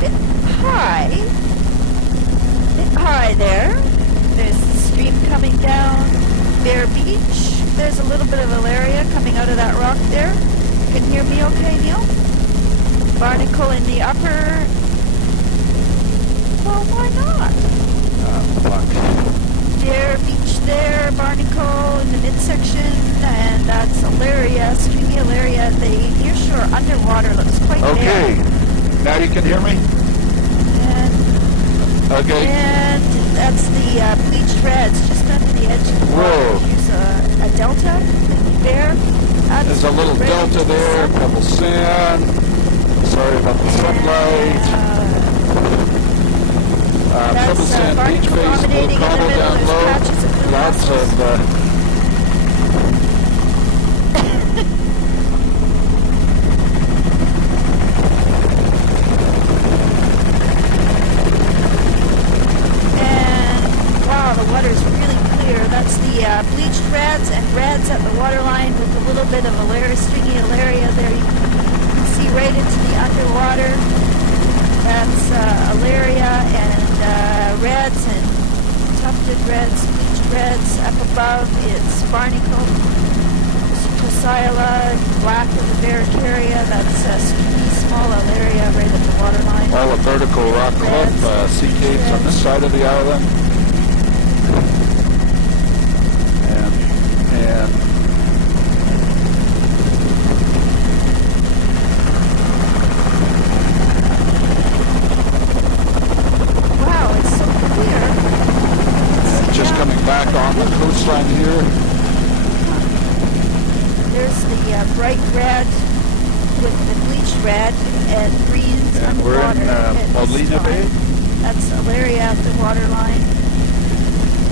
bit high. High there. There's the stream coming down Bear Beach. There's a little bit of Alaria coming out of that rock there. Can you hear me okay, Neil? Barnacle in the upper. Well, why not? Fuck. Bear Beach there, Barnacle in the midsection, and that's Alaria, streamy Alaria. The nearshore underwater looks quite Okay. bare. Now you can hear me? Okay. And that's the bleached reds just under the edge of the water. Whoa. There's a delta there. There's a little delta there, pebble sand. Sorry about the sunlight. Pebble sand beach face, little combo down low. Lots of... The water's really clear. That's the bleached reds and reds at the waterline with a little bit of Alaria, stringy Alaria there. You can see right into the underwater. That's Alaria and reds and tufted reds, bleached reds. Up above it's barnacle, Prochyla, black with the Barracaria. That's stringy small Alaria right at the waterline. all a vertical rock cliff, sea caves on the side of the island. And wow, it's so clear. just coming back on the coastline here. There's the bright red with the bleached red and greens And on the we're water. in Molina Bay. That's Alaria at the waterline.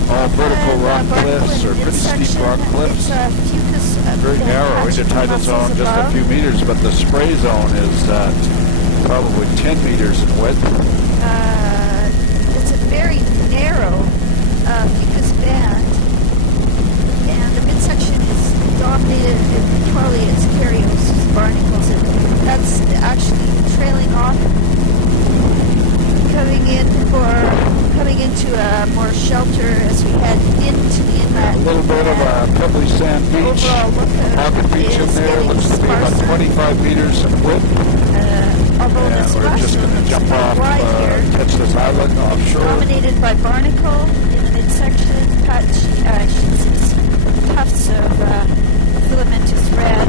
All vertical rock cliffs or pretty steep rock cliffs. Very narrow intertidal zone, just a few meters, but the spray zone is probably 10 meters in width. It's a very narrow fucus band, and the midsection is dominated entirely as Carios, barnacles, and that's actually trailing off, coming into a more shelter as we head into the inlet. A little bit of a pebbly sand beach. Pocket beach in there, looks to be about 25 meters in width. Although And we're just going to jump off, catch this island offshore. Dominated by barnacle in the midsection, tufts of filamentous red.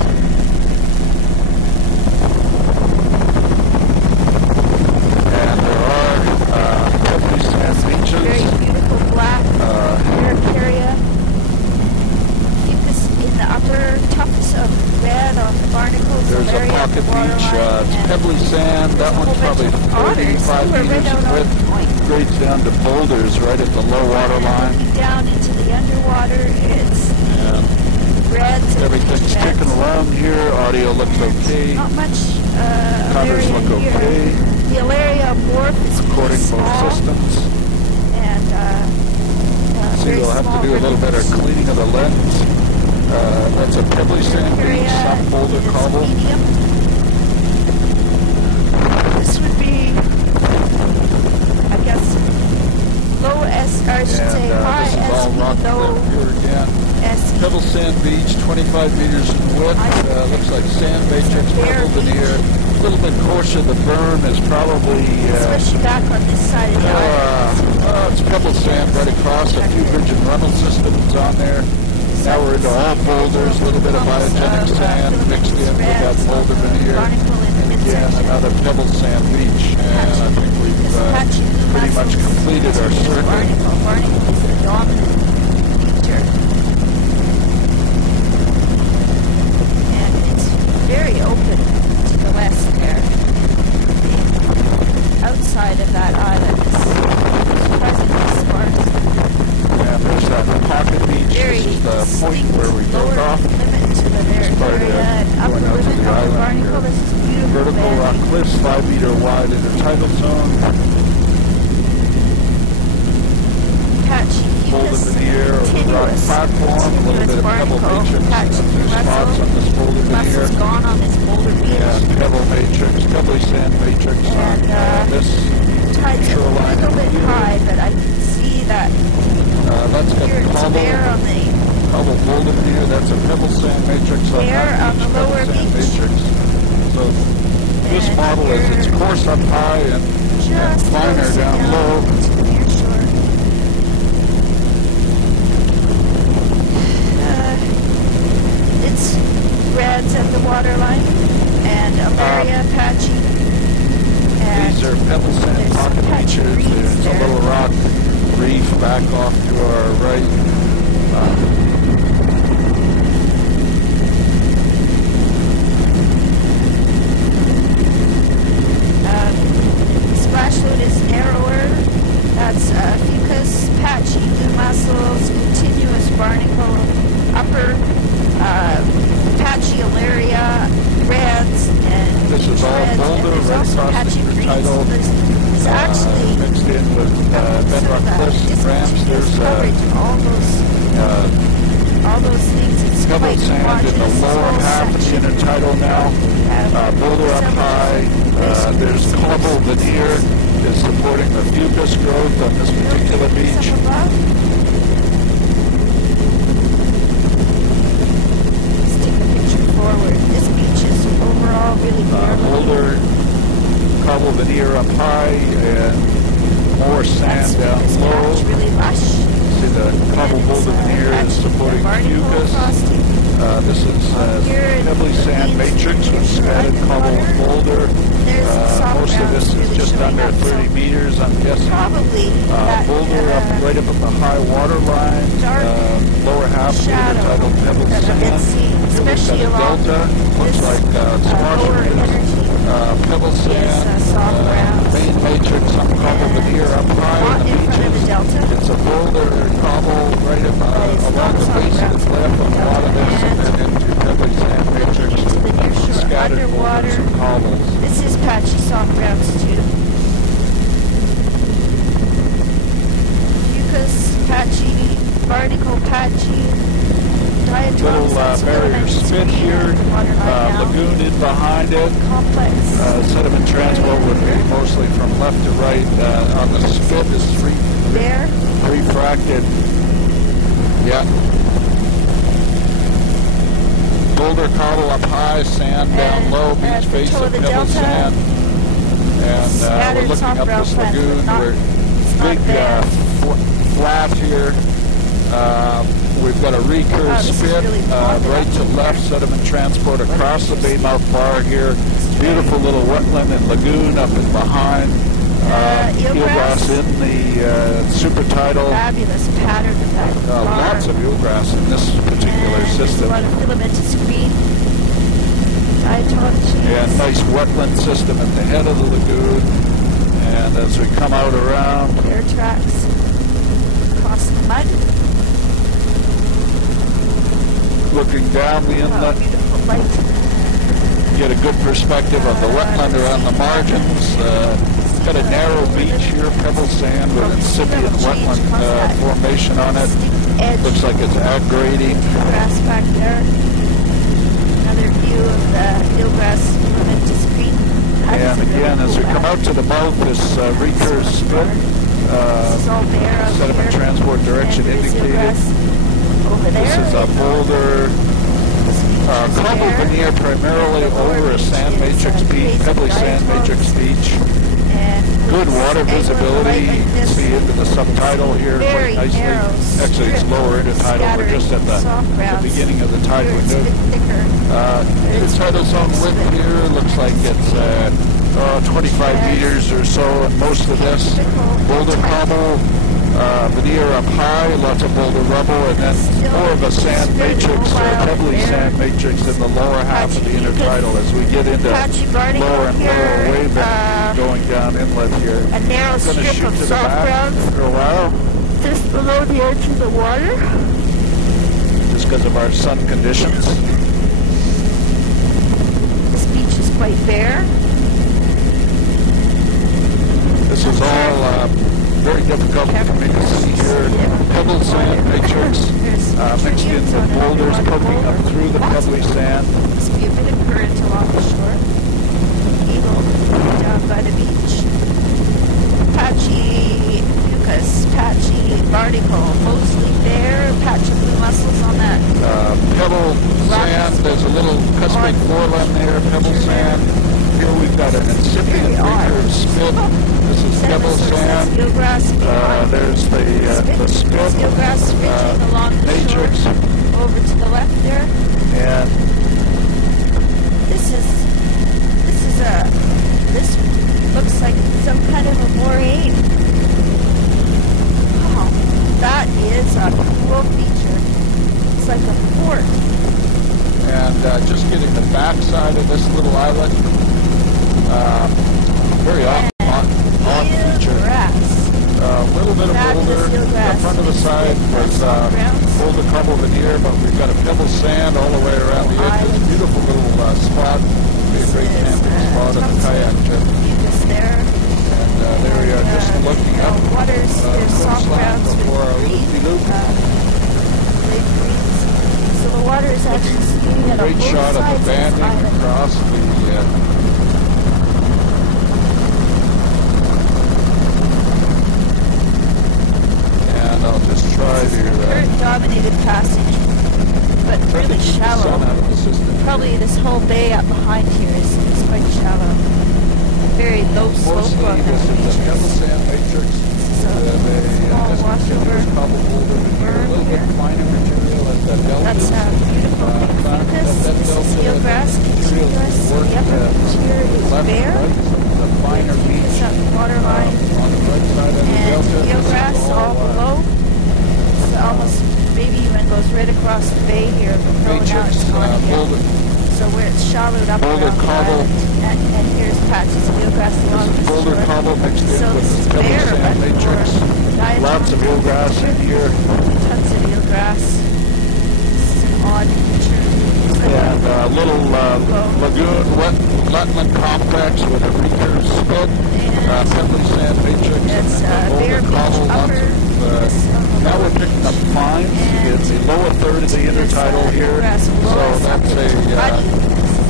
And there are pebbly sand beaches. Very beautiful black Barracaria. Fucus in the upper, tufts of red on the barnacles. There's a pocket beach. It's pebbly sand. That one's probably 45 meters in width. Grades down to boulders right at the low water line. Down into the underwater, it's reds. Everything's ticking along here. Audio looks okay. Not much Colors Alaria look here. okay. The Alaria morph is Recording really both small. systems. And See, very we'll have small to do a little bit of ribbons. cleaning of the lens. That's a pebbly sand beach, some boulder It's cobble. medium. This would be, I guess, low S, or I should say high this is all rock SP, low cliff here again. SP. Pebble sand beach, 25 meters in width. Looks like sand matrix, pebble veneer. A little bit coarser. The berm is probably... Especially back on this side of the island. it's pebble sand right across. A few bridge and runnel systems on there. Now we're into all boulders, a little bit of biogenic sand mixed in with that boulder veneer. And again, another pebble sand beach. And I think we've pretty much completed our circuit. Barnacle is the dominant feature. And it's very open to the west there. Outside of that island is surprisingly sparse. And there's that pocket beach. This is the point where we broke off. Limit to the area and upper Going out to limit the of the island barnacle. here. This is beautiful. Vertical rock cliffs, 5 meter wide intertidal zone. Patchy Boulder fucus, veneer, rock continuous platform, a little bit of pebble matrix, and a few spots on this boulder veneer. Muscles gone on this boulder beach. Yeah, pebble matrix, pebbly sand matrix on And, this It's a shoreline. little bit high, but I can see that That's got here it's bare on the cobble boulder veneer. That's a pebble sand matrix on bare that on the beach, lower pebble sand beach. matrix. So this And model is here, its course up high and just finer closing down low. to the near shore. It's reds at the waterline and Alaria patchy. And These are pebble sand there's some pocket patchy beaches. reefs There's a there. little rock reef back off to our right. Splash load is narrower. That's fucus, patchy, dew mussels, continuous barnacle, upper patchy Alaria, reds, and This is all shreds, boulder and there's right also across patchy the greens. tidal, There's actually mixed in with bedrock cliffs and ramps. discontinuous There's coverage in all those things. It's pebble quite sand in the homogeneous, this lower whole half of the section. intertidal now. Boulder up high. There's cobble veneer is supporting the fucus growth on this particular beach. Let's take a picture forward. This beach is overall really clear. Boulder cobble veneer up high and more sand down This low. patch really lush. See the cobble boulder veneer is supporting fucus. This is pebbly sand matrix with scattered cobble and boulder. Most of this is just under 30 meters, I'm guessing. Probably Boulder up right up at the high water line. Lower half of the intertidal pebble that I've been sand. seeing, Here we've especially got a along delta. Looks this like squash lower reefs. energy. Pebble sand, soft grounds. main matrix on cobble veneer up high Not on the in front of the beaches. delta. It's a boulder cobble right up it's along not the soft base of the grounds. cliff on a lot of this, and then into pebbly sand matrix, Into the near shore, scattered underwater. boulders and cobbles. This is patchy soft grounds too. Fucus, patchy, barnacle, patchy, diatoms. Little barrier spit here, lagoon in behind it. Complex. Sediment transport would be mostly from left to right. On the spit is There. refracted. Yeah. Boulder cobble up high, sand down And low, at beach the face toe of of the pebble delta, sand. And we're scattered looking soft up ground this plants, lagoon. not- We're it's not big there. flat here. We've got a recurve this is spit really fun. right to left, sediment transport across the Baymouth Bar here. Beautiful little wetland and lagoon up and behind. Eelgrass in the super tidal. Fabulous pattern of that bar. Lots of eelgrass in this particular And there's a system. lot of filamentous green. Diatom trees. And nice wetland system at the head of the lagoon. And as we come out around, Bear tracks across the mud. looking down the inlet, Beautiful light. get a good perspective of the wetland around the margins. Got a narrow beach here, pebble sand with incipient wetland formation on it. Edge. Looks like it's aggrading. Grass back there. Another view of the eelgrass filamentous green. And again, as we come out to the mouth, this recurve spit, This is all bare up sediment here. transport direction And there's indicated. eelgrass over there. This is a boulder cobble veneer primarily over a sand matrix beach, pebbly sand matrix beach. Good water visibility. You can see into the subtidal here quite nicely. Actually, it's lower intertidal. We're just at the beginning of the tide window. Intertidal zone width here looks like it's 25 meters or so, and most of this boulder cobble veneer up high, lots of boulder rubble, and then more of a sand matrix, pebbly sand matrix in the lower half of the intertidal as we get into lower and lower wave going down inlet here. A narrow I'm going to strip shoot of to the soft back ground for a while, just below the edge of the water. just because of our sun conditions. This beach is quite bare. This is all very difficult for me to see here. Pebble sand matrix mixed in with boulders poking up through the pebbly sand. Must be a bit of current along the shore. Eagle down by the beach. Patch eelgrass behind. There's the spit. Eelgrass ridging along the matrix. shore. Over to the left there. And This looks like some kind of a moraine. Oh, that is a cool feature. It's like a fort. and just getting the backside of this little islet, very odd feature. Eelgrass. A little bit of boulder. The front of the side was boulder cobble veneer, but we've got a pebble sand all the way around the edges. Beautiful little spot. Be a great camping spot on the kayak trip. There. And there we are, just looking up waters, there's soft grounds before our loop-de-loop. So the water is actually skiing at Great both shot of sides the banding of the across the and I'll just try This is a to current-dominated passage, but really keep the sun shallow. out of the system. Probably this whole bay up behind here is quite shallow. Very low slope Mostly on this is a the pebble sand matrix. So small washover Cobble boulder veneer, a little bit finer material at the delta. That's a beautiful This is eelgrass, continuous. The upper beach here is bare. The finer beach It's at the water line. on the right side of the And delta. eelgrass all below. It's almost maybe even goes right across the bay here, but no, now Matrix, it's gone again. boulder, So where it's shallowed up boulder around the cobble. island, and here's patches of eelgrass along This is the boulder shore. cobble mixed in So with this is the pebble bare, sand but matrix. for dive Lots of eelgrass in here. Tons of eelgrass. It's an odd feature. It's like And a little lagoon, wetland complex with a recurve spit, pebble sand matrix, It's and bare boulder beach cobble. Lots upper. of, now we're picking up fines in the lower third of the intertidal here. So that's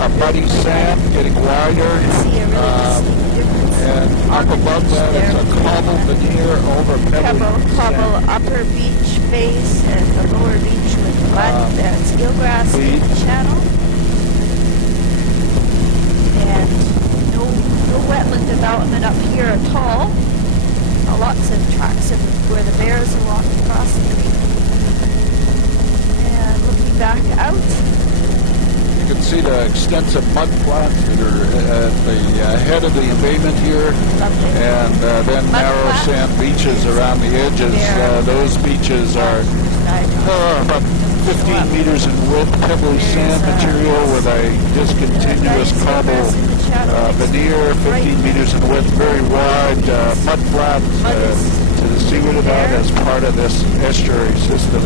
a muddy sand getting wider. And up above that is a cobble veneer over pebbly cobble sand. upper beach face and the lower beach with mud. That's eelgrass in the channel. And no wetland development up here at all. Lots of tracks of where the bears are walking across the creek. And looking back out. You can see the extensive mud flats that are at the head of the embayment here, Lovely. and then Mud narrow flats. sand beaches around the edges. Those beaches are about 15 meters in width, pebbly sand material with a discontinuous cobble veneer, 15 meters in width, very wide mud flats to the seaward of that as part of this estuary system.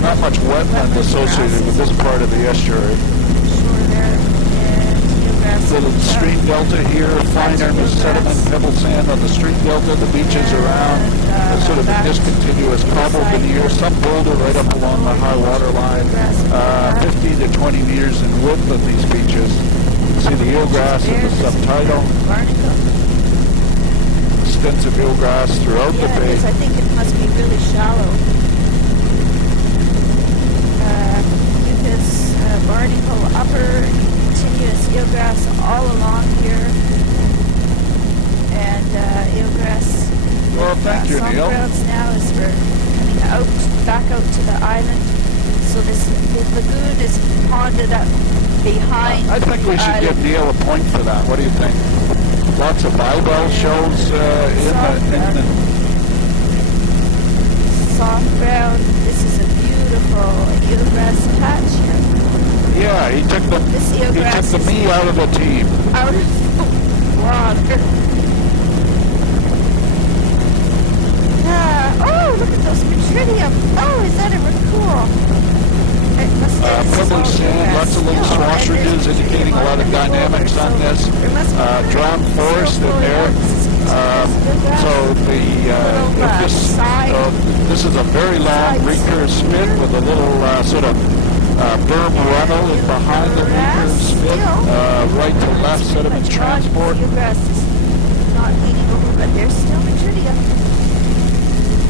Not much wetland associated with this part of the estuary. Little stream delta here, finer sediment, pebble sand on the stream delta, the beaches around, sort of a discontinuous cobble veneer, some boulder right up along the high water line, 15 to 20 meters in width of these beaches. You see the eelgrass in the subtidal, extensive eelgrass throughout the bay. I think it must be really shallow. Mucus, barnacle upper, continuous eelgrass all along here, and eelgrass. Well, thank you, Neil. Grounds now as we're coming back out to the island. So the lagoon is ponded up behind. I think we should give Neil a point for that. What do you think? Lots of bivalve shows in the soft ground. This is a beautiful eelgrass patch here. Yeah, he took the me out of the team. Out of the water. Oh, look at those Metridium. Oh, is that ever cool? Pebbly sand, lots of little swash ridges indicating a lot of dynamics on this. Drowned forest in there. This is a very long recurve spit with a little sort of berm runnel is behind the recurve spit, right to left sediment transport. Eelgrass is not leaning over, but there's still Metridium.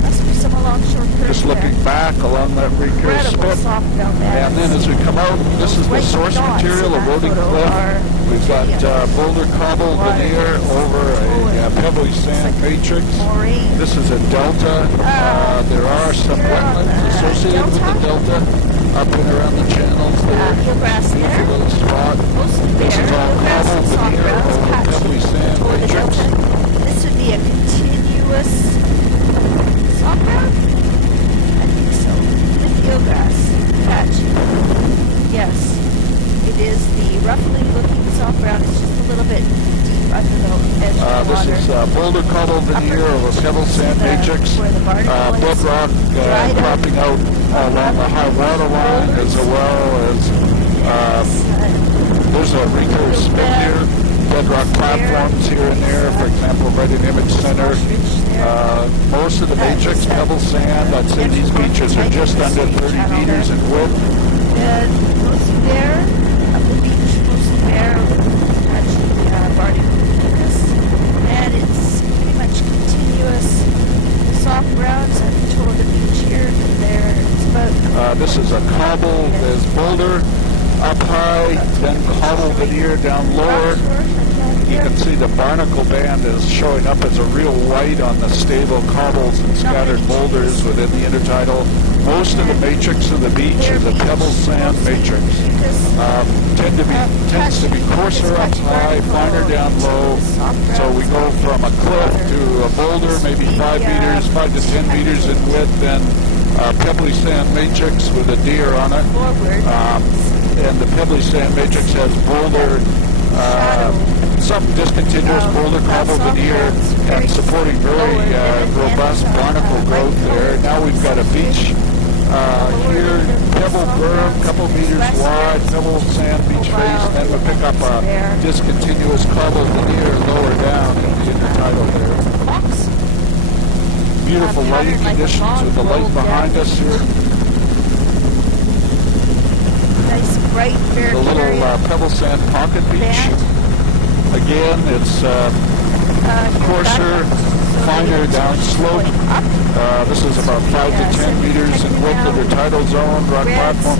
Must be some alongshore curve. Just looking back along that recurve spit. And then as we come out, this is the source material, eroding cliff. We've got boulder cobble veneer over a pebbly sand matrix. Maureen. This is a delta. There are some wetlands associated with the delta up and around the channels there. Eelgrass there. Beautiful little spot. Mostly This bare. is all Eelgrass and cobbled veneer sawgrass, over patchy pebbly sand toward the matrix. delta. This would be a continuous sawground? I think so. With eelgrass, patchy. Yes, it is the roughly looking sawground. It's just a little bit deep under the edge of the This water. is boulder cobble veneer over pebble sand matrix. Where the barnacle is. Bedrock Dried up. cropping out along the high water line, as well as there's a recurve spin here. Bedrock platforms here and there, for example, right in Image Center. Most of the matrix pebble sand, I'd say these beaches are just under 30 meters in width. Mostly bare, up the beach, mostly bare, actually barnacle venus. And it's pretty much continuous. The soft grounds at the toe of the beach here and there. It's about This is a cobble, there's boulder up high, then cobble veneer down lower. You can see the barnacle band is showing up as a real white on the stable cobbles and scattered boulders within the intertidal. Most of the matrix of the beach is a pebble sand matrix. Tends to be coarser up high, finer down low. So we go from a cliff to a boulder, maybe 5 meters, 5 to 10 meters in width, then pebbly sand matrix with a deer on it. And the pebbly sand matrix has boulder, some discontinuous boulder cobble veneer and supporting very robust barnacle growth there. Now we've got a beach here, pebble berm, couple meters wide, pebble sand beach face, then we pick up a discontinuous cobble veneer lower down in the intertidal there. Beautiful lighting conditions with the lake behind us here. nice bright fair The little pebble sand pocket beach. Again, it's coarser, finer down slope. This is about 5 to 10 meters in width of the tidal zone, rock platform.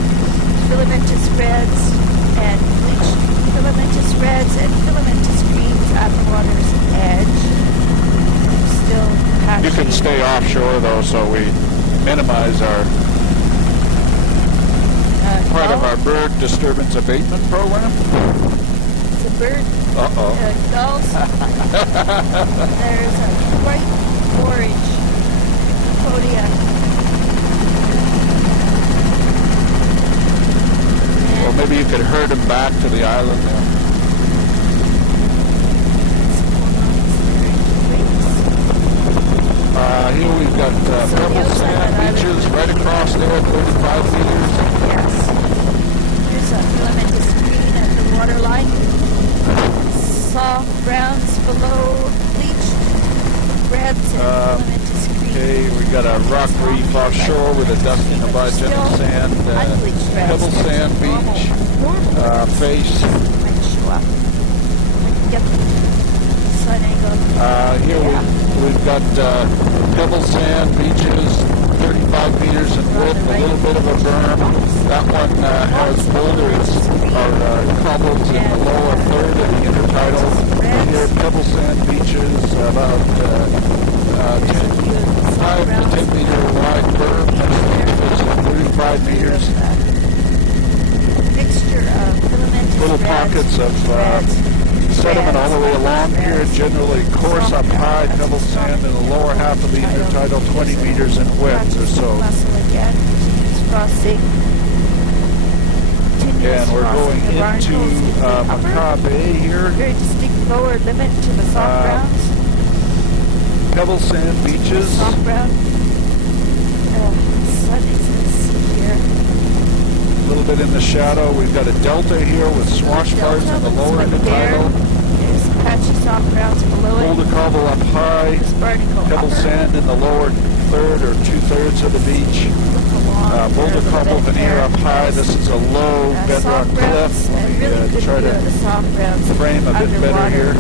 Filamentous reds and bleached filamentous reds and filamentous greens at the water's edge. Still patchy. You can stay offshore though, so we minimize our part of our bird disturbance abatement program. It's a bird. Gulls. There's a bright orange Podia. Well, maybe you could herd them back to the island there. Here we've got pebble sand beaches right across there, 35 meters. Yes. Here's a filamentous green at the waterline. Soft browns below bleached reds and filamentous green. Okay, we've got a rock reef offshore with a dusting of biogenic sand, pebble sand beach, face. Might show up. Get the sun angle. Here we've got pebble sand beaches, 35 meters in width, a little bit of a berm. That one has boulders or cobbles in the lower third of the intertidal. Here, pebble sand beaches, about 5 to 10 meter wide berm, that's 35 meters. Mixture of filamentous Little pockets of sediment all the way along here, generally coarse up high, pebble sand in the lower half of the intertidal, 20 meters in width or so. And we're going into Macaw Bay here. Very distinct lower limit to the soft browns. Pebble sand beaches. Soft brown. Sun is here. A little bit in the shadow. We've got a delta here with swash bars in the lower intertidal. There's patchy soft browns below it. Boulder cobble up high. Pebble sand in the lower third or 2/3 of the beach. Boulder cobble veneer up high. This is a low bedrock cliff. Let me try to frame a bit better here.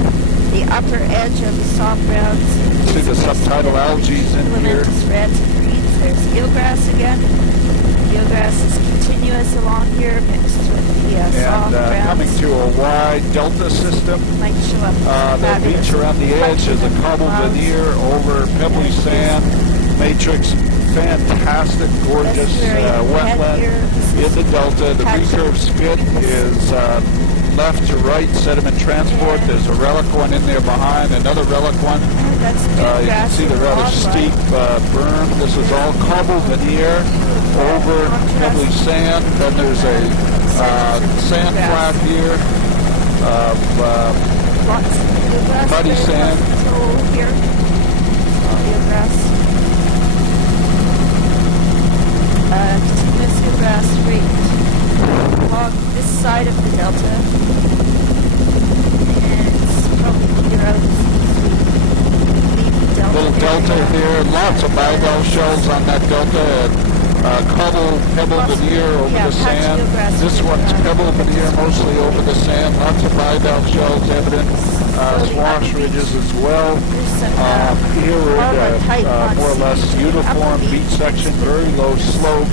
The upper edge of the soft browns. See the subtidal algae in here. Reds and greens. There's eelgrass again. Eelgrass is continuous along here, mixed with the soft And coming grounds. to a wide delta system. Might show up The beach around the edge is a cobble veneer over pebbly sand, matrix, fantastic, gorgeous wetland in the delta. The recurve spit is left to right sediment transport. There's a relic one in there behind, another relic one. You can see the rather steep berm. This is all cobble veneer over pebbly sand. Then there's a sand flat here of muddy sand. Here, eelgrass. Continuous eelgrass rate along this side of the delta, and it's probably clear out as soon as we leave the delta. Little delta here, lots of bivalve shells on that delta, and cobble pebble veneer over the sand. This one's pebble veneer mostly over the sand, lots of bivalve shells evident, swash ridges as well. Here we're at a more or less uniform beach section, very low slope.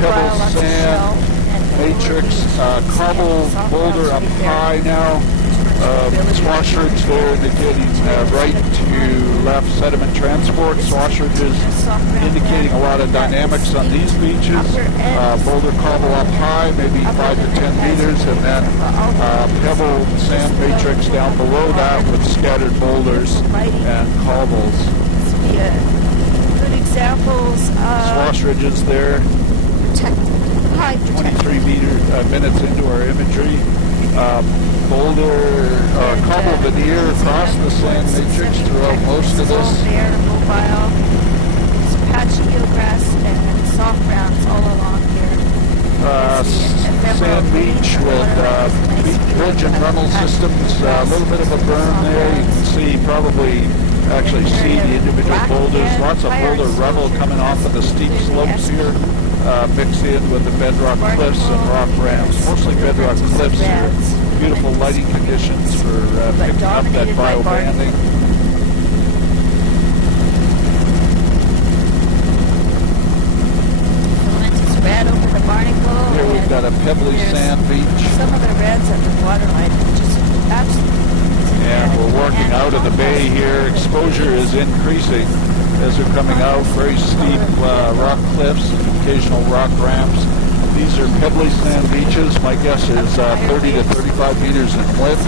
Pebble sand, matrix, cobble boulder up high now. Swash ridge there indicating right to left sediment transport. Swash ridges indicating a lot of dynamics on these beaches. Boulder cobble up high, maybe 5 to 10 meters, and then pebble sand matrix down below that with scattered boulders and cobbles. Good examples of Swash ridges there. 23 minutes into our imagery. Boulder, cobble veneer across the sand matrix throughout most of this. There, mobile, patchy eelgrass and soft grounds all along here. Sand beach with bridge and runnel systems, a little bit of a berm there. You can see, probably actually see the individual boulders. Lots of boulder rubble coming off of the steep slopes here, mixed in with the bedrock cliffs and rock ramps. Mostly bedrock cliffs here. Beautiful lighting conditions for picking up that biobanding. Red over the Barnacle. Here we've got a pebbly sand beach. Some of the reds at the waterline are just absolutely. And we're working out of the bay here. Exposure is increasing as we're coming out. Very steep rock cliffs and occasional rock ramps. These are pebbly sand beaches. My guess is 30 to 35 meters in width.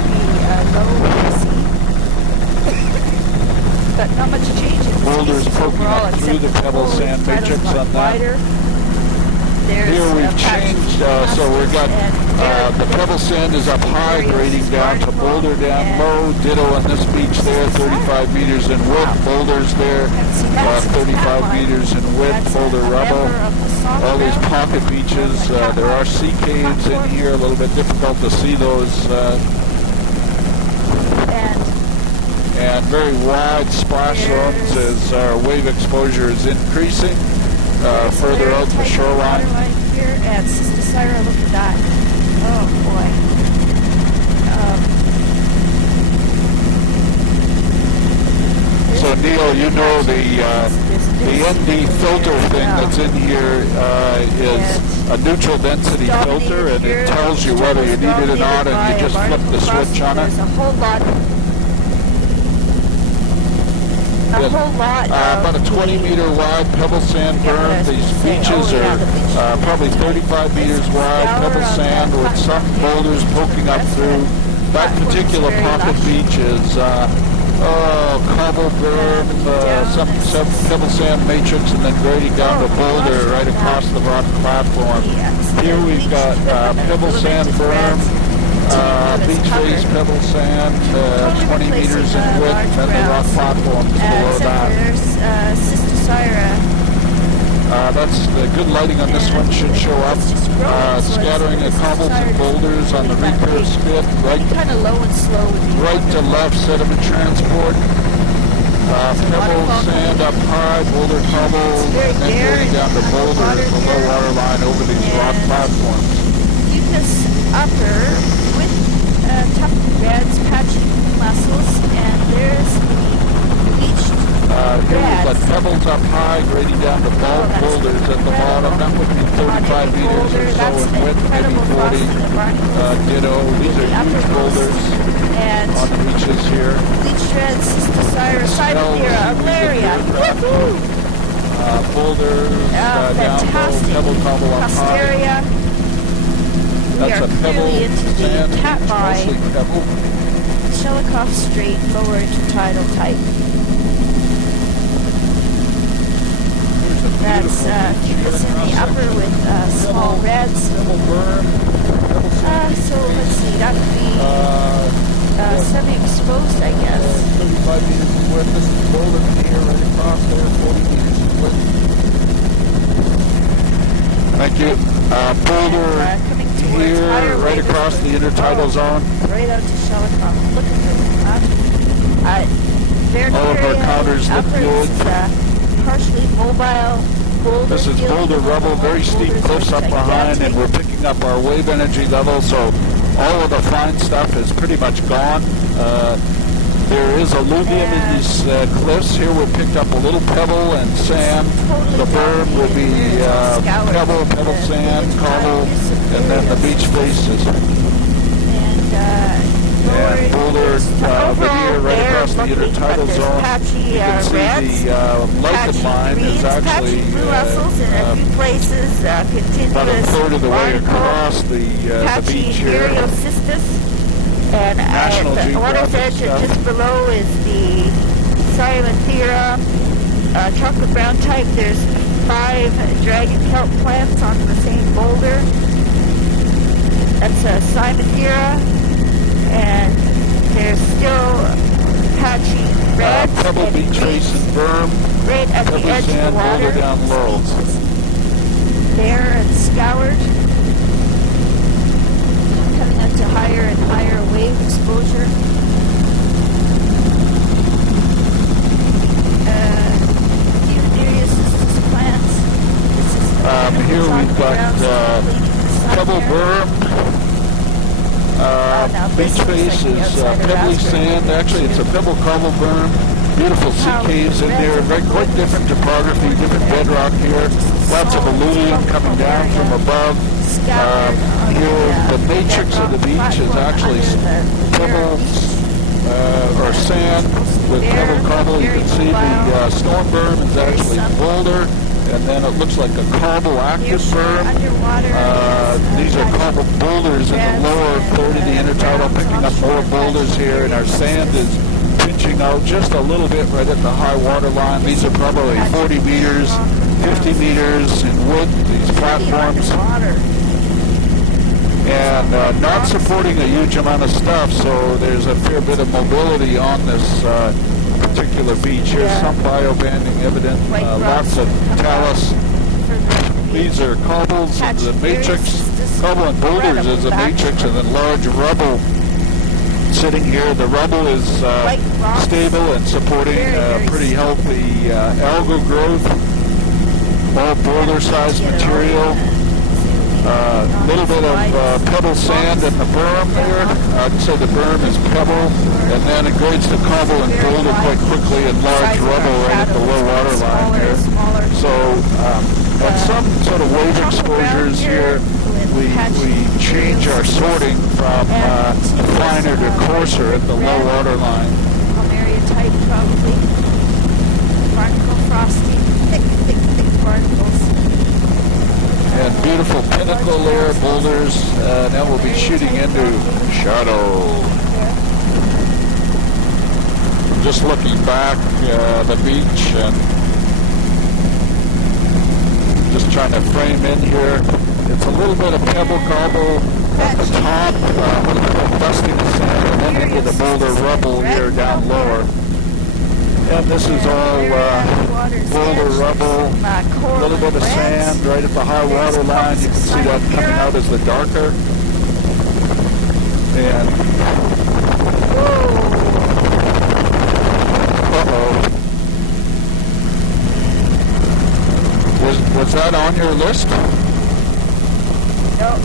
But not much change. Boulders poking up through the pebble sand matrix on that. Here we've changed, so we've got the pebble sand is up high, grading down to boulder down low. Ditto on this beach there, 35 meters in width. Boulders there, 35 meters in width. Boulder rubble. All these pocket beaches. There are sea caves in here. A little bit difficult to see those. And very wide splash zones as our wave exposure is increasing. Further out the shoreline. Here at Sister Syra, look at that. Oh boy. So Neil, you know the ND filter thing that's in here is a neutral density filter, and it tells you whether you need it or not, and you just flip the switch on it. There's a whole lot. About a 20-meter wide pebble sand berm. These beaches are probably 35 meters wide, pebble sand with some boulders poking up through. That particular pocket beach is cobble berm, some pebble sand matrix, and then grading down to boulder right across the rock platform. Here we've got pebble sand berm, beach face pebble sand, 20 meters in width, and the rock platforms below that. There's Sister Syra. That's the good lighting on this one should show up. Scattering of cobbles and boulders on the recurve spit, right, Kind of low and slow. right to left sediment transport. Pebble sand up high, boulder cobble, and then going down to boulder below water line over these rock platforms. Mucus upper with tough reds, patchy mussels, and there's the bleached Here we've got pebble pebbles up high, grading down to boulders at the bottom. That would be 35 meters or so in width, maybe 40. Ditto. These are huge boulders on the beaches here. Bleach shreds, Cyberthera, Alaria. Boulders down low, pebble cobble up high. That's a pebble sand, mostly pebble. Shelikoff Strait, lower intertidal type. That's Cubus in the upper with small reds. So let's see, that would be semi-exposed, I guess. 35 meters in width. This is boulder here, right across there, 40 meters in width. Thank you. Boulder here, right across the intertidal zone. Right out to Shelikoff. Look at them. All of our counters look good. Partially mobile. This is boulder rubble, very steep cliffs up behind, and we're picking up our wave energy level, so all of the fine stuff is pretty much gone. There is alluvium in these cliffs. Here we picked up a little pebble and sand. The berm would be pebble, sand, cobble, and then the beach faces. And boulder here right across the intertidal zone. You can see the lichen line is actually about a third of the way across the beach here. And at the water's edge just below is the Cyberthera, chocolate brown type. There's 5 dragon kelp plants on the same boulder. That's a Cyberthera. And there's still patchy reds pebble and beach face and berm, right at the edge of the water. Down low. Bare and scoured, coming up to higher and higher wave exposure. Plants. Here we've got pebble berm. Beach face is pebbly sand. Actually, it's a pebble cobble berm. Beautiful sea caves in there. Quite different topography, different bedrock here. Lots of alluvium coming down from above. Here, the matrix of the beach is actually pebbles or sand with pebble cobble. You can see the storm berm is actually boulder. And then it looks like a cobble active berm. These are cobble boulders in the lower third of the intertidal, picking up more boulders here, and our sand is pinching out just a little bit right at the high water line. These are probably 40 meters, 50 meters in width, these platforms. And not supporting a huge amount of stuff, so there's a fair bit of mobility on this particular beach. Here's some biobanding evident, lots of talus. These are cobbles and the matrix. Cobble and boulders is a matrix, and then large rubble sitting here. The rubble is stable and supporting pretty healthy algal growth. All boulder-sized material. A little bit of pebble sand in the berm there. I'd say the berm is pebble, and then it grades to cobble and boulder quite quickly, and large rubble right at the low water line here. So at some sort of wave exposures here, we change our sorting from finer to coarser at the low water line. Palmaria type probably. Barnacle frosty, thick barnacles. And beautiful pinnacle layer boulders. Now we'll be shooting into shadow. I'm just looking back the beach and just trying to frame in here. It's a little bit of pebble cobble at the top, a little bit of dusting of sand, and then into the boulder rubble here down lower. And this is all boulder rubble, a little bit of sand right at the high water line. You can see that coming out as the darker. And was that on your list? No.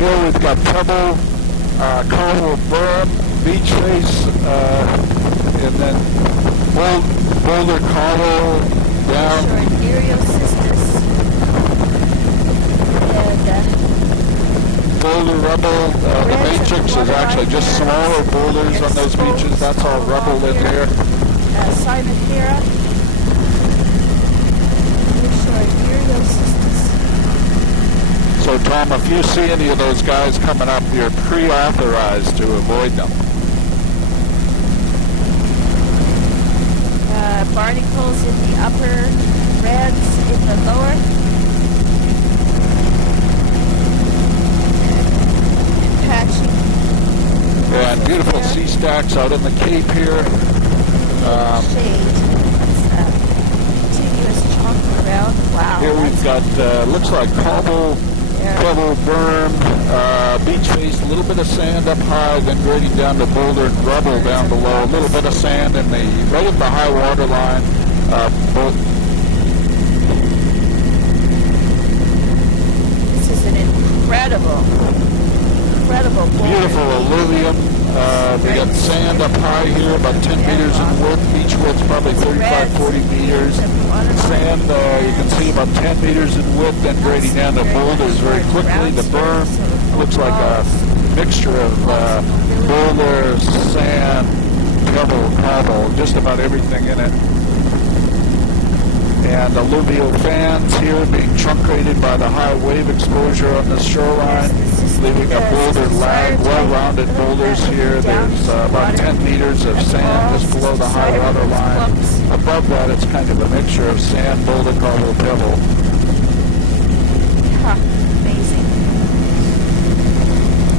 Here we've got pebble, Coral Berm, beach face, and then Boulder Coral down. Eriocystis. And Boulder Rubble. The matrix is actually just smaller boulders on those beaches. That's all rubble in there. Cyanoptera. Eriocystis. So Tom, if you see any of those guys coming up, you're pre-authorized to avoid them. Barnacles in the upper, reds in the lower. And patching. And beautiful sea stacks out in the Cape here. Shade. Continuous chunk around. Wow. Here we've got, looks like cobble, pebble berm, beach face, a little bit of sand up high, then grading down to boulder and rubble down below. A little bit of sand in the right at the high water line. This is an incredible boulder. Beautiful alluvium. We got sand up high here, about 10 meters in width. Beach width probably 35, 40 meters. Sand, you can see about 10 meters in width, then grading down to boulders very quickly. The berm looks like a mixture of boulder, sand, pebble, cobble, just about everything in it. And alluvial fans here being truncated by the high wave exposure on the shoreline, leaving a boulder lag, well-rounded boulders here. There's about 10 meters of sand just below the high water line. Above that, it's kind of a mixture of sand, boulder, cobble, pebble. Amazing.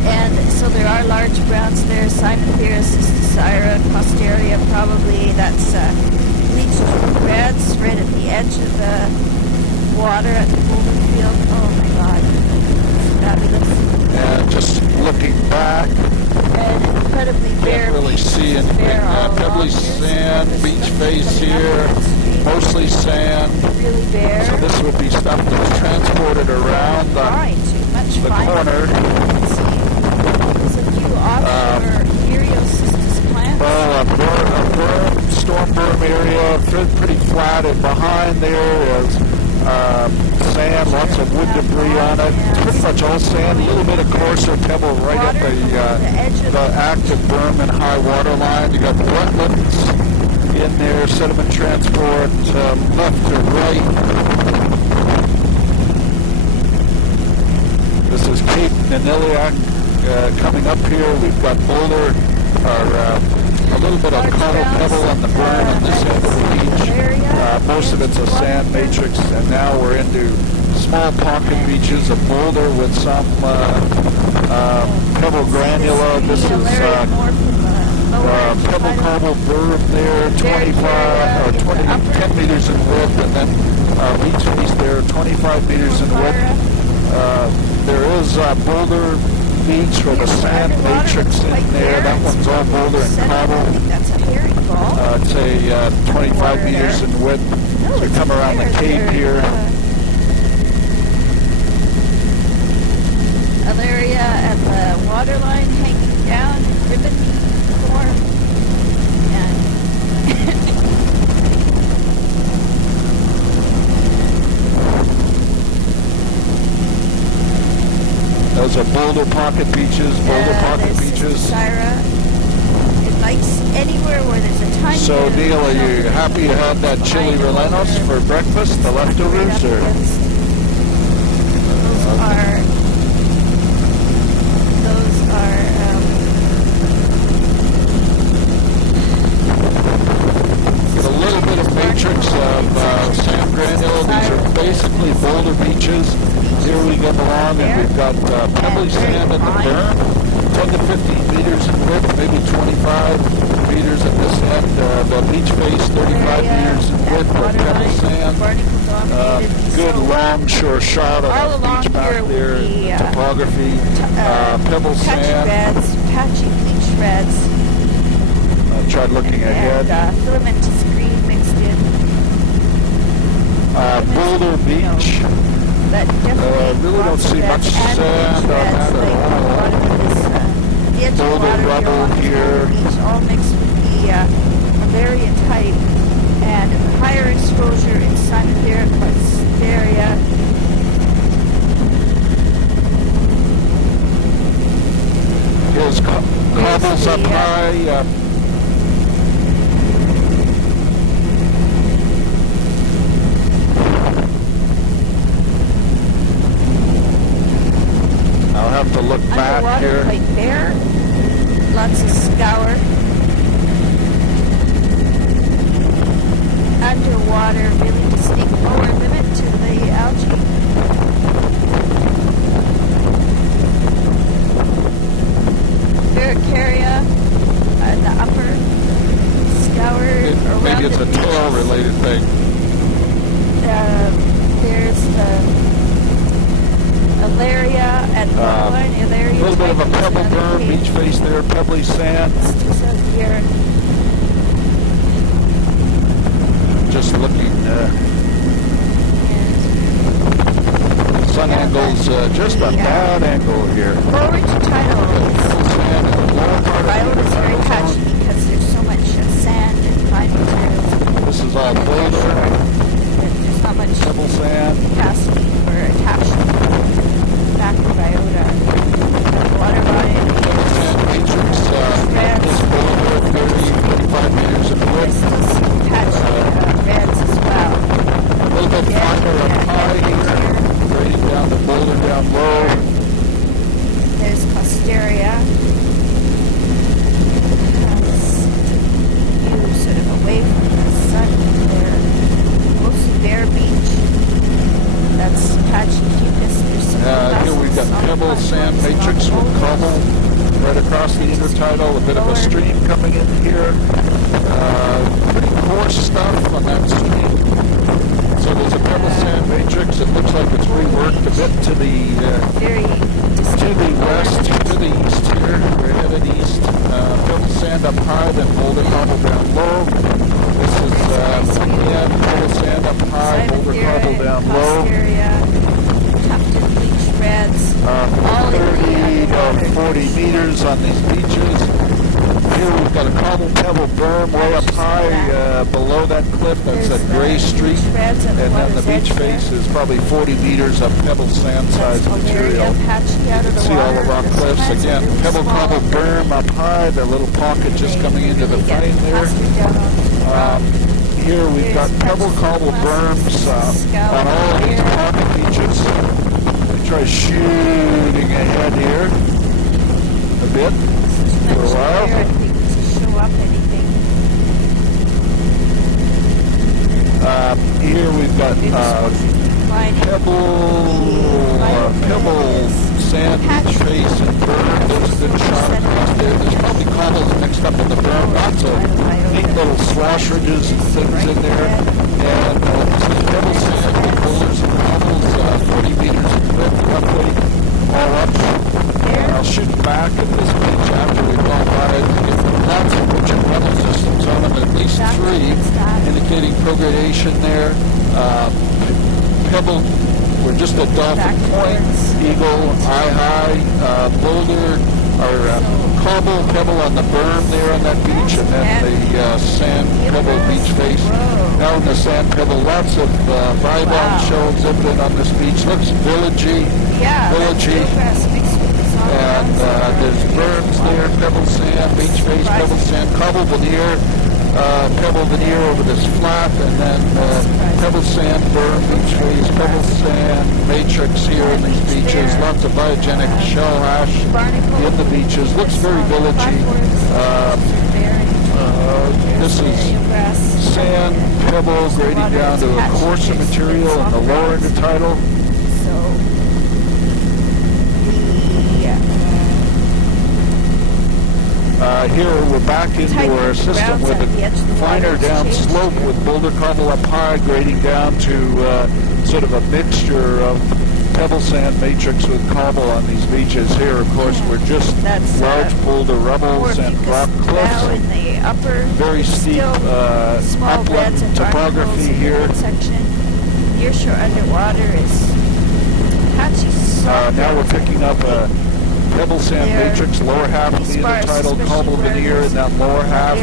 And so there are large browns there, Cyanoptera, Cystosira, Posteria, probably. That's bleached reds right at the edge of the water at the boulder field. Oh my God. Fabulous. And just looking back, And incredibly bare. can't really see anything. Pebbly sand, beach face here, mostly sand. Really bare. So this would be stuff that's transported around the corner. There's a few offshore Eriocystis plants. Well, a berm, storm berm area, pretty flat, and behind there is sand, lots of wood debris on it. It's pretty much all sand, a little bit of coarser pebble right at the active berm and high water line. You got wetlands in there, sediment transport left to right. This is Cape Naniliac coming up here. We've got boulder, a little bit of cobble pebble on the berm on this end of the beach. Most of it's a sand matrix, and now we're into small pocket beaches of boulder with some pebble granula. This is pebble cobble berm there, 10 meters in width, and then beach face there, 25 meters in width. There is boulder beach with a sand matrix in there. That one's all boulder and cobble. That's a herringball. It's a 25 meters in width. So we come around the cape here. Alaria at the waterline hanging down in ribbon form. Those are boulder pocket beaches, Syra. It likes anywhere where there's a tiny So, Neil, are you happy you had that chili rellenos for breakfast, the leftovers, or? Those are Get a little bit of matrix of sand granule. These are basically boulder beaches. Here we get along, and we've got pebbly sand in the berm, 10 to 15 meters in width, maybe 25 meters at this end. The beach face, 35 meters in width of pebble sand. Good long shore shot of the beach back there, topography, pebble sand. Patchy bleach reds. I tried looking ahead. And filamentous green mixed in. Boulder Beach. But really don't see much sand on that at all. the edge of the boulder water rubble here. Beach, all mixed with the Malarian type, and higher exposure in Cyanidera Clusteria. Here's cobbles up high. I'll have to look back Underwater, here. quite bare. Lots of scour. Underwater, really distinct lower limit to the algae. Veracaria, the upper scour around Maybe it's the a beach. tail-related thing. There's the Alaria and Lower Alaria. A little bit of a pebble berm, beach face there, pebbly sand. Here. Just looking, sun angle's just a bad angle here. Lower tidal. Sand in the lower part of Violet the is very tidal patchy zone. because there's so much sand and fine materials. This is all boulder, There's not much pebble sand. capacity for attachment back to biota. The water line. Pebble sand matrix, this boulder, 35 meters in This width. is patchy reds as well. A little bit finer up high here, grading down the boulder down low. There's Clusteria. View sort of away from the sun there. Mostly bare beach. That's patchy fucus. There's some Here we've got pebble sand matrix with cobble right across the intertidal. A bit of a stream coming in here. Pretty coarse stuff on that stream. So there's a pebble sand matrix. It looks like it's reworked a bit to the very west, to the east here. We're headed east. Pebble sand up high, then boulder cobble down low. This is again pebble sand up high, boulder cobble down low. Tufted bleach reds. 30 or 40 meters on these beaches. Here we've got a cobble pebble berm way up high below that cliff. That's a gray streak. And then the beach face is probably 40 meters of pebble sand size material. You can see all the rock cliffs. Again, pebble cobble berm up high. The little pocket just coming into the frame there. Here we've got pebble cobble berms on all of these pocket beaches. Let me try shooting ahead here a bit for a while. Here we've got pebble sand beach face and berm. There's a good shot across there. There's probably cobbles mixed up in the berm. Lots of neat little slosh ridges and things in there. And this is pebble sand with boulders and cobbles, 40 meters in width roughly, all up. I'll shoot back at this beach after we've gone by it to get lots of ridge and runnel systems on them, at least 3, indicating progradation there. Pebble, we're just at Dolphin Point, Eagle, Eye High, Boulder, or cobble, pebble on the berm there on that beach, and then the sand pebble beach face. Now in the sand pebble, lots of Vibon shells evident on this beach. Looks villagey, and there's berms there, pebble sand, beach face, pebble sand, cobble veneer, pebble veneer over this flat, and then pebble sand, berm, beach face, pebble sand, matrix here in these beaches. Lots of biogenic shell hash in the beaches. Looks very villagey. This is sand, pebble grading down to a coarser material in the lower intertidal. Here we're back into our system with a finer down slope with boulder cobble up high, grading down to sort of a mixture of pebble sand matrix with cobble on these beaches. Here, of course, we're just large boulder rubbles and rock cliffs. Very steep upland topography here. Nearshore underwater is patchy. Now we're picking up a pebble sand matrix, lower half of the intertidal cobble veneer, and that lower half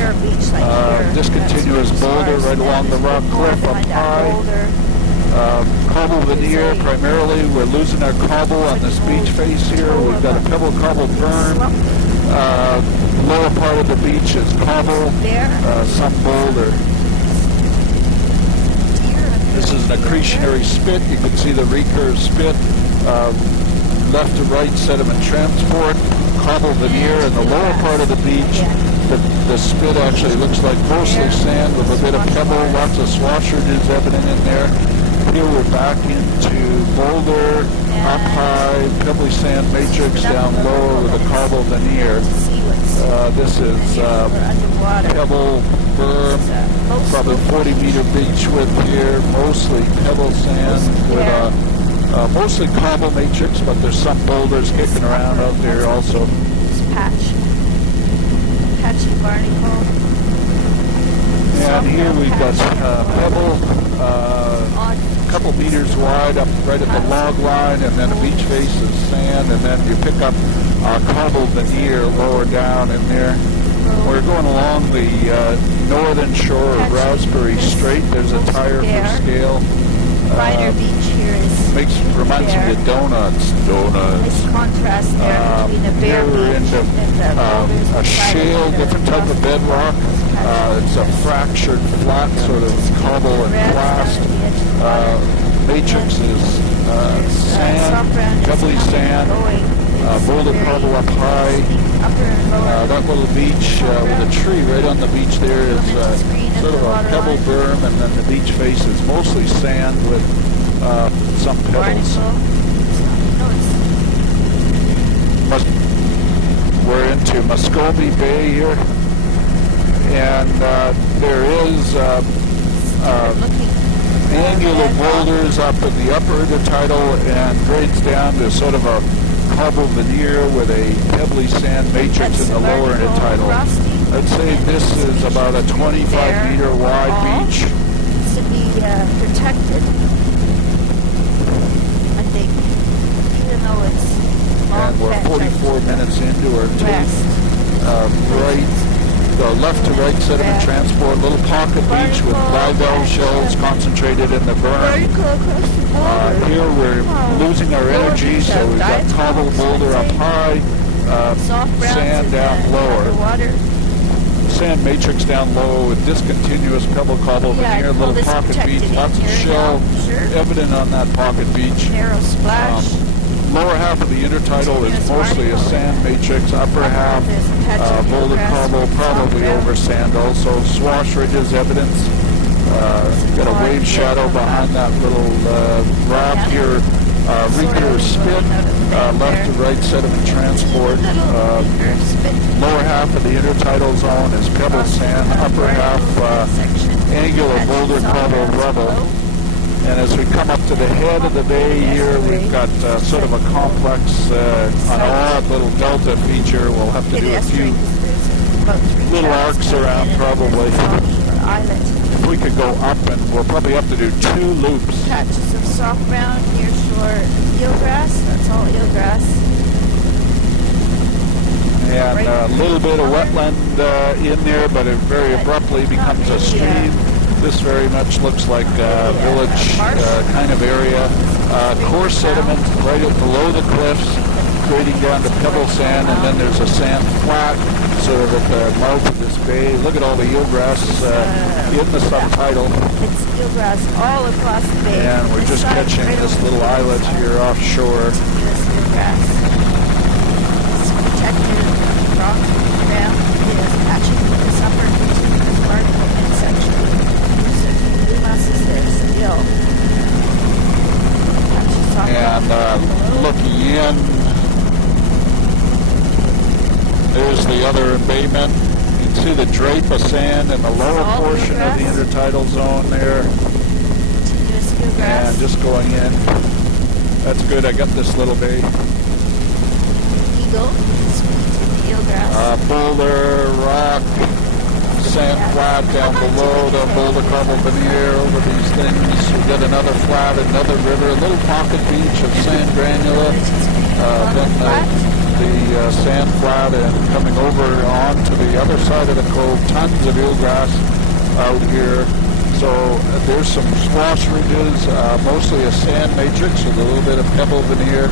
discontinuous boulder right along the rock cliff up high. Cobble veneer primarily. We're losing our cobble on this beach face here. We've got a pebble cobble berm. Lower part of the beach is cobble, some boulder. This is an accretionary spit. You can see the recurve spit. Left to right sediment transport, cobble veneer in the lower part of the beach. The spit actually looks like mostly sand with a bit of pebble, lots of swashridges evident in there. Here we're back into boulder, up high, pebbly sand matrix down low with a cobble veneer. This is pebble berm, probably 40-meter beach width here, mostly pebble sand with a mostly cobble matrix, but there's some boulders kicking around out there also. Patchy barnacle. And here we've got pebble, a couple meters wide up right at the log line, and then the beach face is sand, and then you pick up cobble veneer lower down in there. We're going along the northern shore of Raspberry Strait. There's a tire for scale. Finer beach here is reminds me of donuts. Nice contrast there between the bare beach and the a shale, different type of bedrock. It's a fractured, flat sort of cobble and blast. Matrix is sand, pebbly sand, boulder cobble up high. That little beach with a tree right on the beach there is sort of a pebble berm, and then the beach face is mostly sand with some pebbles. We're into Muscogee Bay here, and there is angular boulders up in the upper intertidal and grades down to sort of a cobble veneer with a pebbly sand matrix in the lower intertidal. I'd say this is about a 25-meter wide beach. It's to be protected, I think, even though it's long. And we're 44 minutes into our tape. Left to right sediment transport, little pocket beach with bivalve shells concentrated in the berm. Here we're losing our energy, so we've got cobble boulder up high, sand down lower. Sand matrix down low with discontinuous pebble cobble veneer, little pocket beach, lots of shell evident on that pocket beach. Narrow splash. Lower half of the intertidal is mostly a sand matrix, upper half boulder cobble, probably over sand also. Swash ridges evidence. Got a wave shadow behind that little rock here. Recurve spit, left to right sediment transport. Lower half of the intertidal zone is pebble sand, upper half angular boulder cobble rubble. And as we come up to the head of the bay here, we've got sort of a complex, an odd little delta feature. We'll have to do a few little arcs around probably. If we could go up, and we'll probably have to do 2 loops. Patches of soft brown near shore eelgrass. That's all eelgrass. And a little bit of wetland in there, but it very abruptly becomes a stream. This very much looks like a village kind of area. Coarse sediment right below the cliffs, grading down to pebble sand, and then there's a sand flat sort of at the mouth of this bay. Look at all the eelgrass in the subtidal. It's eelgrass all across the bay. And we're just catching this little islet here offshore. Eelgrass. It's protected rock ground. It is patching this upper continuous barnacle midsection. And looking in, there's the other embayment. You can see the drape of sand in the lower portion of the intertidal zone there. And just going in. That's good. I got this little bay. Eagle, eelgrass. Boulder, rock, sand flat down below, the boulder cobble veneer over these things. We got another flat, another river, a little pocket beach of sand granula. Then the sand flat and coming over onto the other side of the cove. Tons of eelgrass out here. So there's some squash ridges, mostly a sand matrix with a little bit of pebble veneer.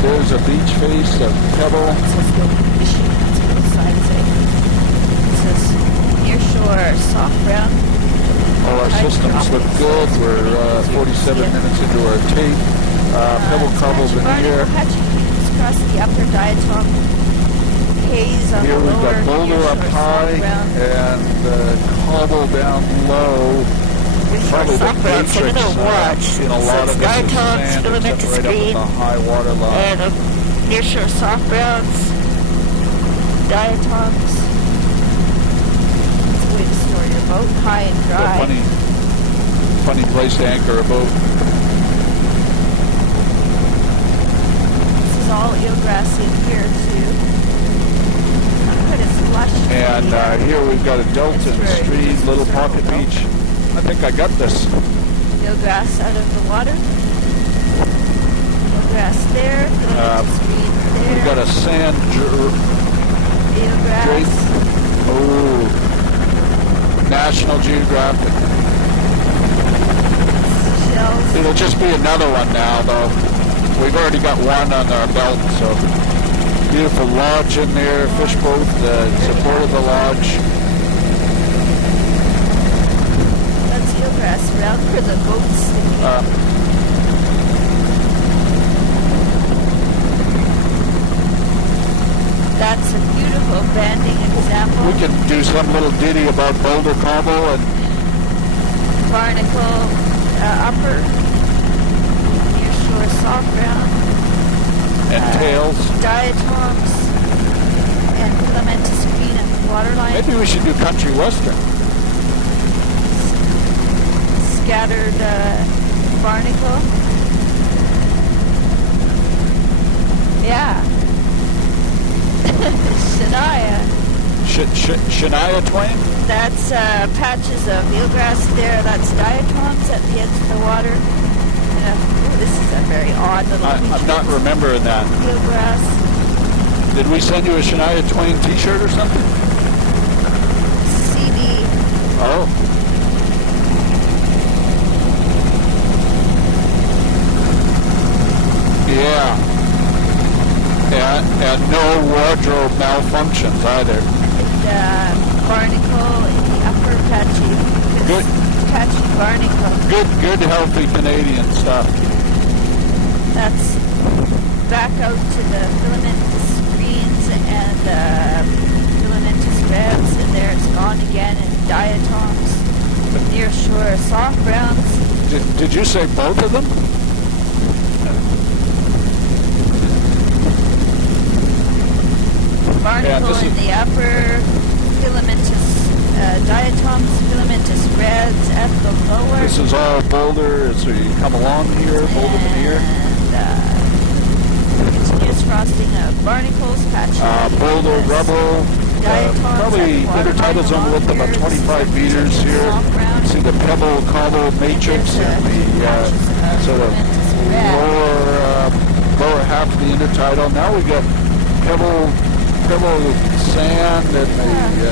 There's a beach face of pebble. It says go fishing. That's what the sign says. It says near shore, soft brown. All our systems look good. We're 47 minutes into our tape. Pebble cobble veneer. Patchy peaks across the upper diatom. Haze on Here the we've lower, got boulder near up shore, high soft brown. and cobble down low. Probably the matrix in a lot of this is sand, except right up at the high water line. And near shore soft browns, diatoms. It's a way to store your boat, high and It's dry. a funny place to anchor a boat. This is all eelgrass in here too. Not quite as lush. And here we've got a Delton Street, little pocket beach. I think I got this. Eelgrass out of the water. Eelgrass there. There. We've got a sand eelgrass. drape. Oh, National Geographic. Shells. It'll just be another one now, though. We've already got one on our belt, so beautiful lodge in there, fish boat, support of the lodge. That's eelgrass around where the boat's sticking. That's a beautiful banding example. We can do some little ditty about boulder cobble and Barnacle upper, near shore soft ground, tails. diatoms, and filamentous green at the waterline. Maybe we should do country western. Scattered barnacle. Yeah. Shania Twain? That's patches of eelgrass there. That's diatoms at the edge of the water. This is a very odd little I'm not remembering that. eelgrass. Did we send you a Shania Twain t-shirt or something? CD. Oh. Yeah. And no wardrobe malfunctions either. Barnacle in the upper patchy. Good. Patchy barnacle. Good, healthy Canadian stuff. That's back out to the filamentous greens and filamentous reds, and there it's gone again, and diatoms. Near shore soft browns. Did you say both of them? Barnacle in the upper, filamentous diatoms, filamentous reds at the lower. This is all boulder as we come along here, boulder veneer. And continuous frosting of barnacles, patches. Boulder rubble. Diatoms Probably at the intertidal zone width about 25 meters here. See the pebble cobble matrix and the sort of lower half of the intertidal. Now we got pebble sand and the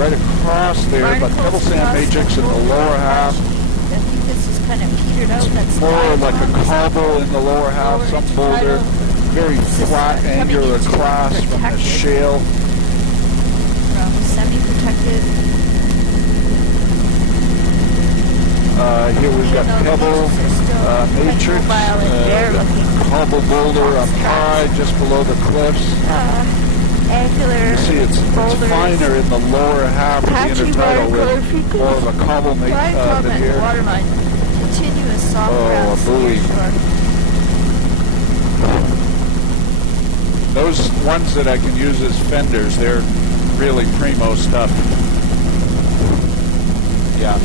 right across there, but pebble sand matrix in the lower half. I think this is kind of petered out. That's More like a cobble in the lower half, some boulder, very flat angular class from the shale. From semi-protected. Here we've got pebble, matrix, cobble boulder up high, just below the cliffs. Angular You see it's finer in the lower half of the intertidal with more of a cobble veneer. Waterline. Continuous soft Oh, a buoy. Those ones that I can use as fenders, they're really primo stuff. Yeah.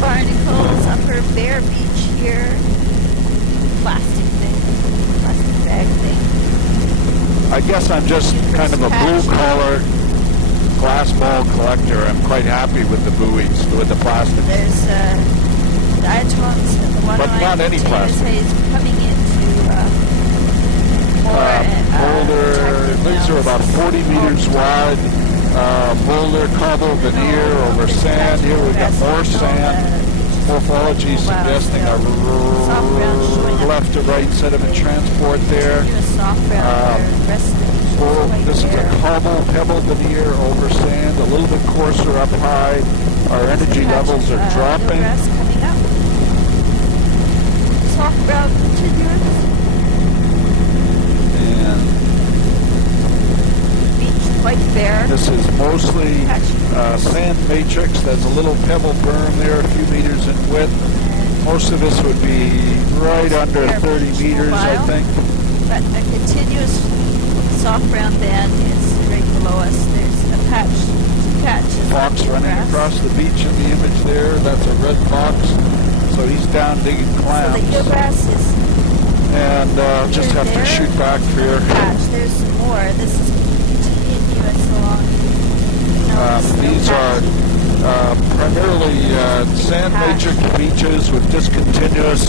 Barnacles, upper Bear Beach here. Plastic bag thing. I guess I'm just kind of a blue-collar glass ball collector. I'm quite happy with the buoys, with the plastic. There's diatoms at the waterline. But not any plastic. Coming into boulder. These are about 40 meters wide. Boulder, cobble, veneer over sand. Here we've got more sand. Morphology suggesting a left to right sediment transport there. This is a cobble, pebble veneer over sand, a little bit coarser up high. Our energy levels are dropping. Soft brown continuous. And beach quite fair. This is mostly sand matrix. There's a little pebble berm there, a few meters in width. Most of this would be right under 30 meters, I think. But a continuous soft brown band is right below us. There's a patch. Fox running across the beach in the image there. That's a red fox. So he's down digging clams. So the eelgrass is... And just have to shoot back here. There's some more. This is continuous along. These are primarily sand matrix beaches with discontinuous.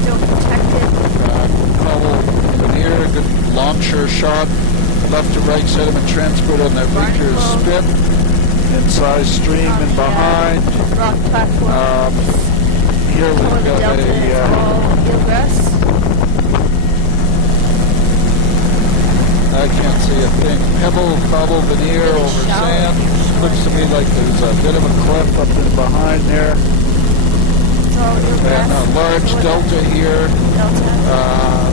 Still protected. Cobble veneer, good longshore shot. Left to right sediment transport on that Breaker spit. Inside stream and behind. Rock platform. Here we've got eelgrass. I can't see a thing. Pebble, cobble, veneer over sand. Looks to me like there's a bit of a cliff up in behind there. And a large delta here.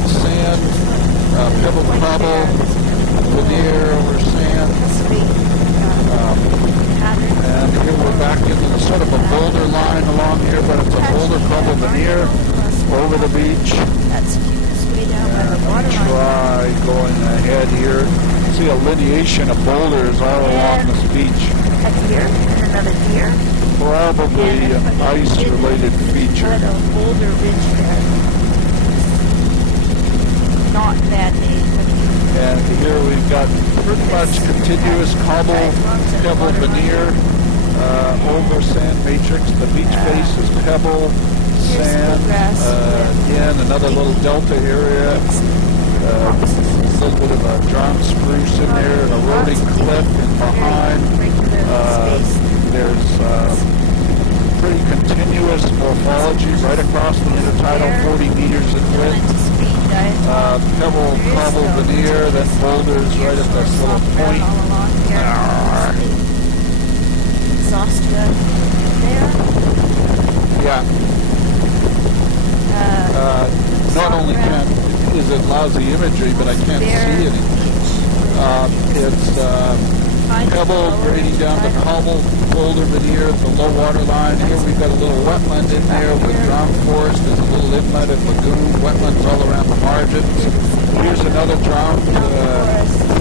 Sand, pebble, cobble, veneer over sand. And here we're back into the sort of a boulder line along here, but it's a boulder, cobble, veneer over the beach. That's way down by the water line. Try going ahead here. See a lineation of boulders all along this beach. A deer and another deer. Probably an ice-related feature. A boulder ridge there. Not man-made. And here we've got pretty much continuous cobble, pebble veneer over sand matrix. The beach base is pebble, sand. Again, another little delta area. A little bit of a John spruce in there, an eroding cliff in behind. There's pretty continuous morphology right across the intertidal, 40 meters in width. Pebble, cobble, veneer, then boulders right at this little point. Exhaustia there. Yeah. Not only is it lousy imagery, but I can't see anything. It's pebble grading down to cobble, boulder veneer at the low water line. Here we've got a little wetland in there with drowned forest. There's a little inlet and lagoon, wetlands all around the margins. Here's another drowned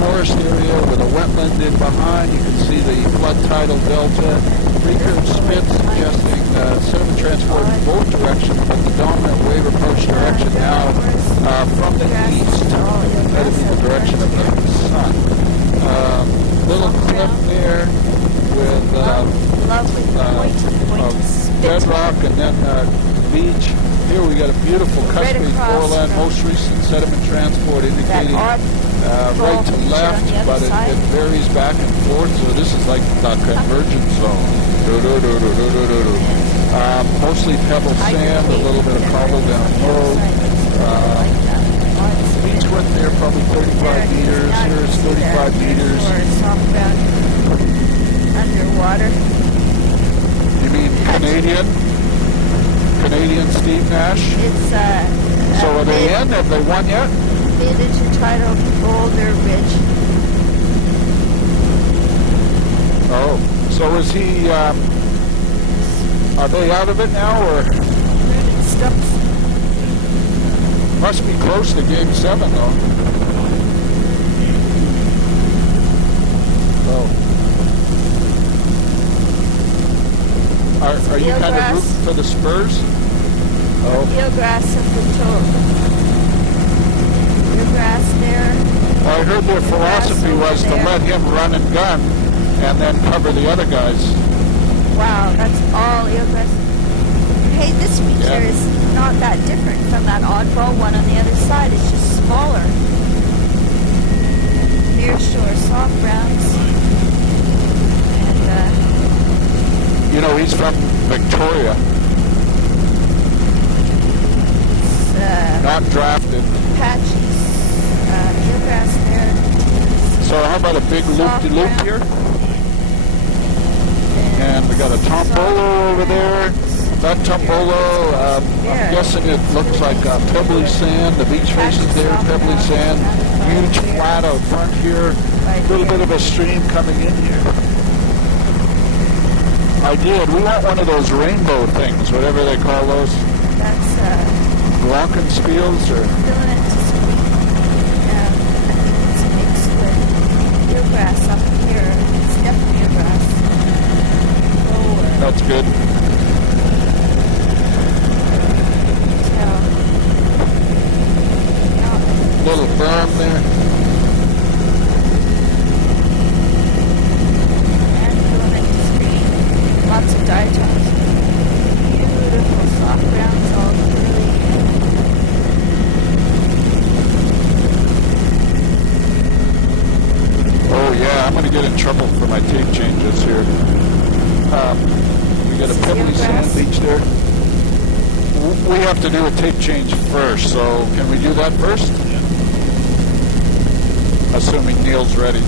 forest area with a wetland in behind. You can see the flood tidal delta. Recurve spit suggesting sediment transport in both directions, but the dominant wave approach direction now from the east. That would be the direction of the sun. Little cliff there with bedrock and then beach. Here we got a beautiful cuspy foreland, most recent sediment transport indicating right to left, but it varies back and forth, so this is like the convergence zone. Mostly pebble sand, a little bit of cobble down low. Beach width there probably 35 meters. Here's 35 meters. Underwater. You mean Canadian? Canadian Steve Nash? It's so are they in? Have they won yet? Mid-intertidal boulder ridge. Oh, so is he? Are they out of it now, or? Must be close to Game 7, though. Oh. Are you kind of rooting for the Spurs? Oh. Eelgrass up the toe. Eelgrass there. Well, I heard their philosophy was to let him run and gun and then cover the other guys. Wow, that's all eelgrass. Hey, this feature is not not that different from that oddball one on the other side. It's just smaller. Nearshore soft browns. And, you know, he's from Victoria. Not drafted. Patchy eelgrass there. So how about a big loop-de-loop here? And we got a tombolo over there. That tombolo, I'm guessing it looks like pebbly sand. The beach faces there, pebbly sand. Huge flat out front here. A little bit of a stream coming in here. We want one of those rainbow things, whatever they call those. That's glockenspiels or filling it to sweet. I think it's mixed with eelgrass up here. It's definitely eelgrass. Lower. That's good. Little berm there. And filament screen. Lots of diatoms. Beautiful soft browns, all curly. Oh yeah, I'm going to get in trouble for my tape changes here. We got a pebbly sand beach there. We have to do a tape change first, so can we do that first? Assuming Neil's ready.